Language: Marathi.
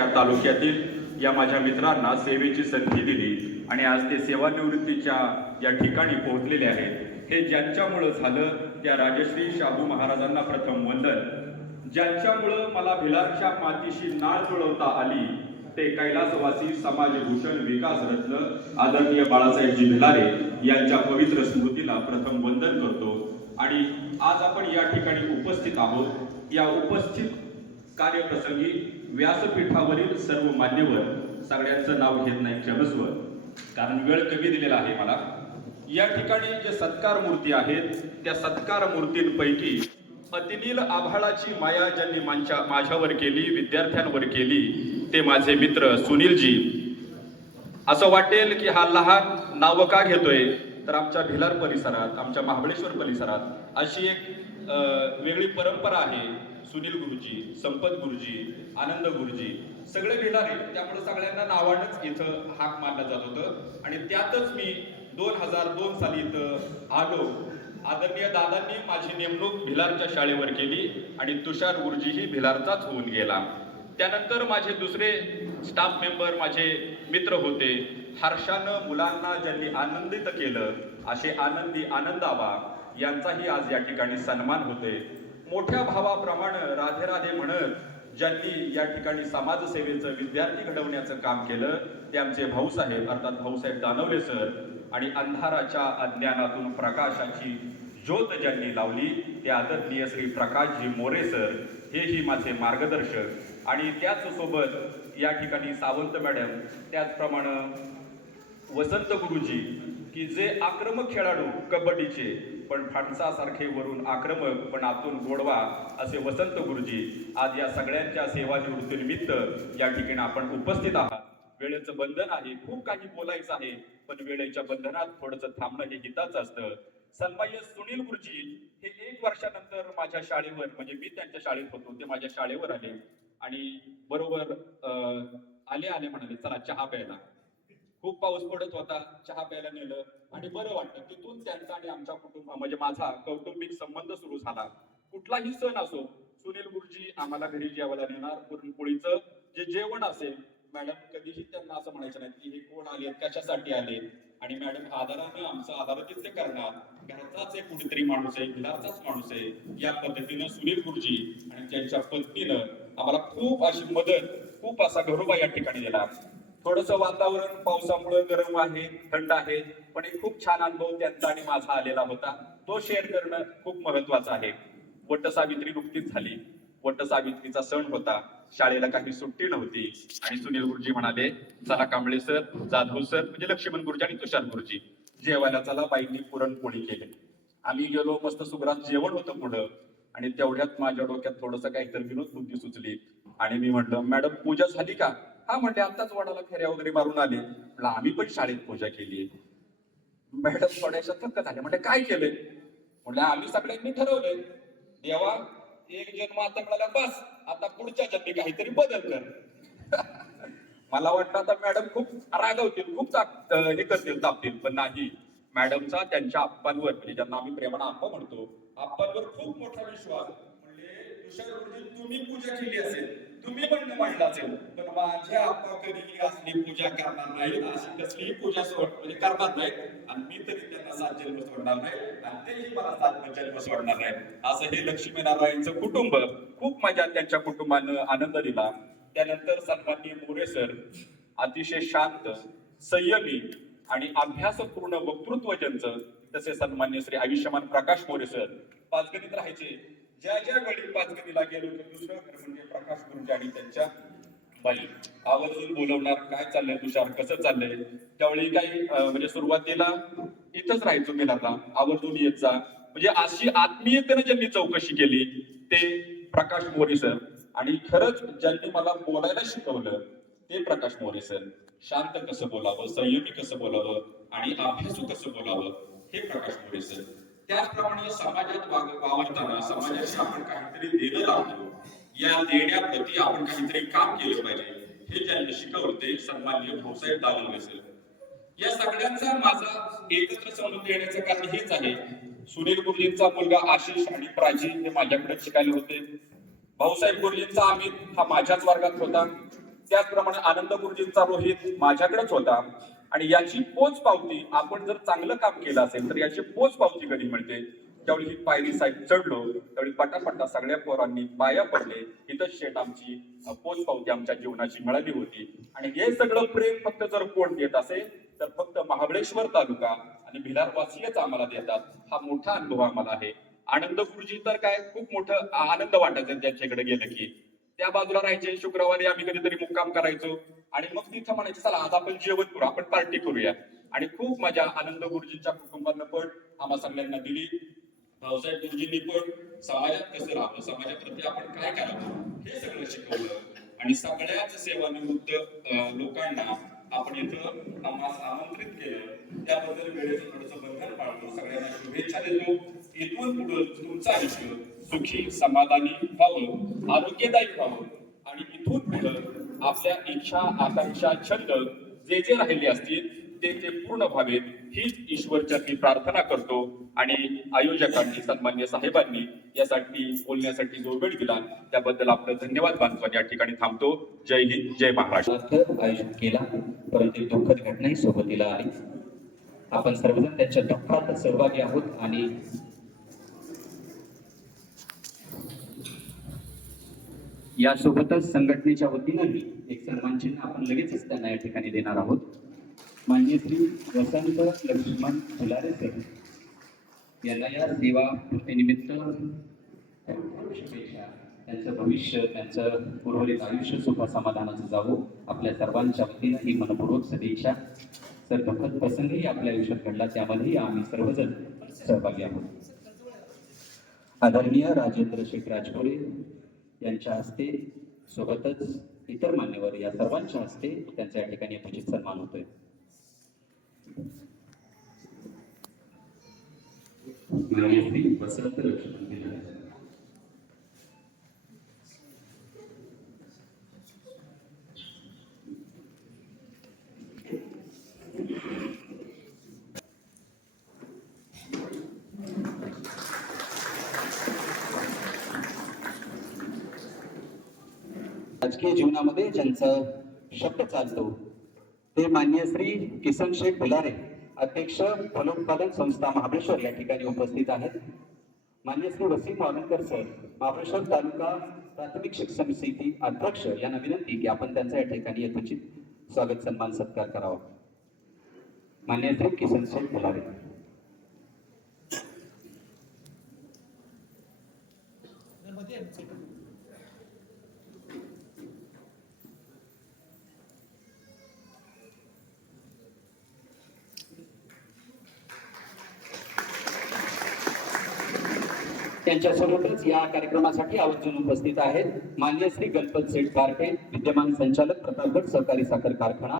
या तालुक्यातील या माझ्या मित्रांना सेवेची संधी दिली आणि आज ते सेवानिवृत्तीच्या या ठिकाणी पोहोचलेले आहेत. हे ज्यांच्यामुळं झालं त्या राजश्री शाहू महाराजांना प्रथम वंदन. ज्यांच्यामुळं मला भिलारच्या मातीशी नाळ जुळवता आली ते कैलासवासी समाजभूषण विकास रत्न आदरणीय बाळासाहेबजी भिलारे यांच्या पवित्र स्मृतीला प्रथम वंदन करतो. आणि आज आपण या ठिकाणी उपस्थित आहोत. या उपस्थित कार्यप्रसंगी व्यासपीठावरील सर्व मान्यवर सगळ्यांचं नाव घेत नाही क्षमस्व कारण वेळ कमी दिलेला आहे मला. या ठिकाणी जे सत्कार मूर्ती आहेत त्या सत्कार मूर्तींपैकी अतिनील आभाळाची माया ज्यांनी माझ्या माझ्यावर केली विद्यार्थ्यांवर केली ते माझे मित्र सुनीलजी. असं वाटेल की हा लहान नाव का घेतोय तर आमच्या भिलार परिसरात आमच्या महाबळेश्वर परिसरात अशी एक वेगळी परंपरा आहे. सुनील गुरुजी संपत गुरुजी आनंद गुरुजी सगळे भिलार त्यामुळे सगळ्यांना नावानंच इथं हाक मारला जात होतं. आणि त्यातच मी दोन हजार दोन साली इथं आलो. आदरणीय दादांनी माझी नेमणूक भिलारच्या शाळेवर केली आणि तुषार गुरुजीही भिलारचाच होऊन गेला. त्यानंतर माझे दुसरे स्टाफ मेंबर माझे मित्र होते. हर्षानं मुलांना ज्यांनी आनंदित केलं असे आनंदी आनंदाबा यांचाही आज या ठिकाणी सन्मान होते मोठ्या भावाप्रमाणे राधे राधे म्हणत ज्यांनी या ठिकाणी समाजसेवेचं विद्यार्थी घडवण्याचं काम केलं ते आमचे भाऊसाहेब अर्थात भाऊसाहेब दानवले सर आणि अंधाराच्या अज्ञानातून प्रकाशाची ज्योत ज्यांनी लावली ते आदरणीय श्री प्रकाशजी मोरे सर हेही माझे मार्गदर्शक. आणि त्याचसोबत या ठिकाणी सावंत मॅडम त्याचप्रमाणे वसंत गुरुजी की जे आक्रमक खेळाडू कबड्डीचे पण फाणसासारखे वरून आक्रमक पण आतून गोडवा असे वसंत गुरुजी आज या सगळ्यांच्या सेवानिवृत्तीनिमित्त या ठिकाणी आपण उपस्थित आहात. वेळेचं बंधन आहे खूप काही बोलायचं आहे पण वेळेच्या बंधनात थोडंसं थांबणं हे हिताचं असतं. सन्मान्य सुनील गुरुजी हे एक वर्षानंतर माझ्या शाळेवर म्हणजे मी त्यांच्या शाळेत होतो ते माझ्या शाळेवर आले. आणि बरोबर अं, आले आले म्हणाले चला चहा प्यायला. खूप पाऊस पडत होता चहा प्यायला नेलं आणि बरं वाटलं. तिथून त्यांचा आणि आमच्या कुटुंब म्हणजे माझा कौटुंबिक संबंध सुरू झाला. कुठलाही सण असो सुनील गुरुजी आम्हाला घरी जेवायला नेणार पुरणपोळीचं जे जेवण असेल मॅडम कधीही त्यांना असं म्हणायचं नाही की हे कोण आले कशासाठी आले आणि मॅडम आदरानं आमचं आदरातिथ्य करणार. घरचाच एक कुठेतरी माणूस आहे घराचाच माणूस आहे. या पद्धतीनं सुनील गुरुजी आणि त्यांच्या पत्नीनं आम्हाला खूप अशी मदत खूप असा घरोबा या ठिकाणी दिला. थोडस वातावरण पावसामुळे गरम आहे थंड आहे पण एक खूप छान अनुभव त्यांचा आणि माझा आलेला होता. तो शेअर करणं खूप महत्वाचं आहे. वटसावित्री नुकतीच झाली. वटसावित्रीचा सण होता. शाळेला काही सुट्टी नव्हती. आणि सुनील गुरुजी म्हणाले चला कांबळे सर जाधव सर म्हणजे लक्ष्मण गुरुजी आणि तुषार गुरुजी. जेवायला चला बाईंनी पुरणपोळी केली. आम्ही गेलो मस्त सुग्रात जेवण होतं पुढं. आणि तेवढ्यात माझ्या डोक्यात थोडस काहीतरी विनोद बुद्धी सुचली. आणि मी म्हटलं मॅडम पूजा झाली का? हा म्हणते आताच वडाला फेऱ्या वगैरे मारून आले. म्हणलं आम्ही पण शाळेत पूजा केली मॅडम थोड्याशा थक्क झाले. म्हणजे काय केलंय? म्हणलं आम्ही सगळ्यांनी ठरवलंय. देवा एक जन्म आता मिळाला बस. आता पुढच्या जन्मी काहीतरी बदल कर. मला वाटतं आता मॅडम खूप रागवतील खूप हे करतील तापतील पण नाही. मॅडमचा त्यांच्या आप्पांवर म्हणजे ज्यांना आम्ही प्रेमानं आप्पा म्हणतो आप्पांवर खूप मोठा विश्वास. म्हणजे तुषार तुम्ही पूजा केली असेल. तुम्ही पण मांडलं असेल पण माझ्या आप्पा कधीही असली पूजा करणार नाही अशी कसलीही पूजा सोड म्हणजे करणार नाही आणि मी तरी त्यांना सात जन्म सोडणार नाही आणि तेही मला सात जन्म सोडणार नाही. असं हे लक्ष्मीनारायणचं कुटुंब खूप मजा त्यांच्या कुटुंबानं आनंद दिला. त्यानंतर सन्माननीय मोरे सर अतिशय शांत संयमी आणि अभ्यासपूर्ण वक्तृत्व ज्यांचं तसे सन्मान्य श्री आयुष्यमान प्रकाश मोरे सर पाचगणीत राहायचे. ज्या ज्या वेळी पाचगणीला गेलो तर दुसरं घर म्हणजे प्रकाश गुरुजी आणि त्यांच्या बाई. आवर्जून बोलवणार काय चाललंय तुषार कसं चाललंय? त्यावेळी काही म्हणजे सुरुवातीला इथंच राहायचो मी आता. आवर्जून येत जा. म्हणजे अशी आत्मीयतेनं ज्यांनी चौकशी केली ते प्रकाश मोरे सर. आणि खरंच ज्यांनी मला बोलायला शिकवलं ते प्रकाश मोरे सर. शांत कसं बोलावं संयमी कसं बोलावं आणि अभ्यासू कसं बोलावं हे प्रकाश मोरे सर. त्याचप्रमाणे समाजात वाग- वावरताना समाजाशी आपण काहीतरी देणं लागतो या देण्याप्रती आपण काहीतरी काम केलं पाहिजे हे ज्यांनी शिकवते सन्मान्य भाऊसाहेब दालन असेल या सगळ्यांचा माझा एकत्र समजून येण्याचं कारण हेच आहे. सुनील गुरुजींचा मुलगा आशिष आणि प्राची हे माझ्याकडे शिकायला होते. भाऊसाहेब गुरुजींचा अमित हा माझ्याच वर्गात होता. त्याचप्रमाणे आनंद गुरुजींचा रोहित माझ्याकडेच होता. आणि याची पोच पावती आपण जर चांगलं काम केलं असेल तर याची पोच पावती कधी मिळते. त्यावेळी ही पायरी साहेब चढलो त्यावेळी पटापटा सगळ्या पोरांनी पाया पडले. इथं शेट आमची पोच पावती आमच्या जीवनाची मिळाली होती. आणि हे सगळं प्रेम फक्त जर कोण देत असेल तर फक्त महाबळेश्वर तालुका आणि भिलारवासीयच आम्हाला देतात. हा मोठा अनुभव आम्हाला आहे. आनंद गुरुजी तर काय खूप मोठं आनंद वाटायचा त्यांच्याकडे गेलं की. त्या बाजूला राहायचे शुक्रवारी आम्ही कधीतरी मुक्काम करायचो. आणि मग तिथं म्हणायचं चला आज आपण जेवण करू आपण पार्टी करूया. आणि खूप मजा आनंद गुरुजींच्या कुटुंबानं पण आम्हा सगळ्यांना दिली. भाऊसाहेब गुरुजींनी पण समाजात कसं राहावं समाजाप्रती आपण काय करावं हे सगळं शिकवलं. आणि सगळ्याच सेवानिवृत्त लोकांना आपण इथं आम्हाला आमंत्रित केलं. त्याबद्दल वेळेचं थोडंसं बंधन पाळतो. सगळ्यांना शुभेच्छा देतो. इथून पुढे तुमचं आयुष्य सुखी समाधानी व्हावं आरोग्यदायी व्हावं. आणि इथून पुढे आपल्या इच्छा आकांक्षा छंद जे जे राहिले असतील ते ते पूर्ण व्हावेत हीच ईश्वरचरणी प्रार्थना करतो. आणि आयोजकांनी सन्मान्य साहेबांनी यासाठी बोलण्यासाठी जो वेळ दिला त्याबद्दल आपलं धन्यवाद मानतो या ठिकाणी थांबतो. जय हिंद जय महाराष्ट्र. आयोजन आयोजित केला परंतु दुःखद घटनाही सोबतीला आली. आपण सर्वजण त्यांच्या दुःखात सहभागी आहोत आणि यासोबतच संघटनेच्या वतीनंही एक सन्मान आपण लगेचच त्यांना या ठिकाणी देणार आहोत. मान्य श्री वसंत लक्ष्मण फुलारे सर यांना या सेवा कृतीनिमित्त त्यांचं भविष्य त्यांचं उर्वरित आयुष्य सुख समाधानाचं जावो. आपल्या सर्वांच्या वतीनं ही मनपूर्वक सदिच्छा. सर दुःखद प्रसंगही आपल्या आयुष्यात घडला त्यामध्येही आम्ही सर्वजण सहभागी आहोत. आदरणीय राजेंद्र शेख राजपुरे यांच्या हस्ते सोबतच इतर मान्यवर या सर्वांच्या हस्ते त्यांचा या ठिकाणी यथोचित सन्मान होतोय. वसंत लक्ष्मण राजकीय जीवनामध्ये ज्यांचा शब्द चालतो ते मान्य श्री किसन शेख फुलारे अध्यक्ष फलोत्पादन संस्था महाबळेश्वर या ठिकाणी उपस्थित आहेत. मान्य श्री वसीम वावणकर सर महाबळेश्वर तालुका प्राथमिक शिक्षण समिती अध्यक्ष यांना विनंती की आपण त्यांचा या ठिकाणी यथोचित स्वागत सन्मान सत्कार करावा. मान्य श्री किसन शेख फुलारे त्यांच्यासोबतच या कार्यक्रमासाठी आवर्जून उपस्थित आहेत मान्य श्री गणपत सेठ कारखे विद्यमान संचालक प्रतापगड सहकारी साखर कारखाना.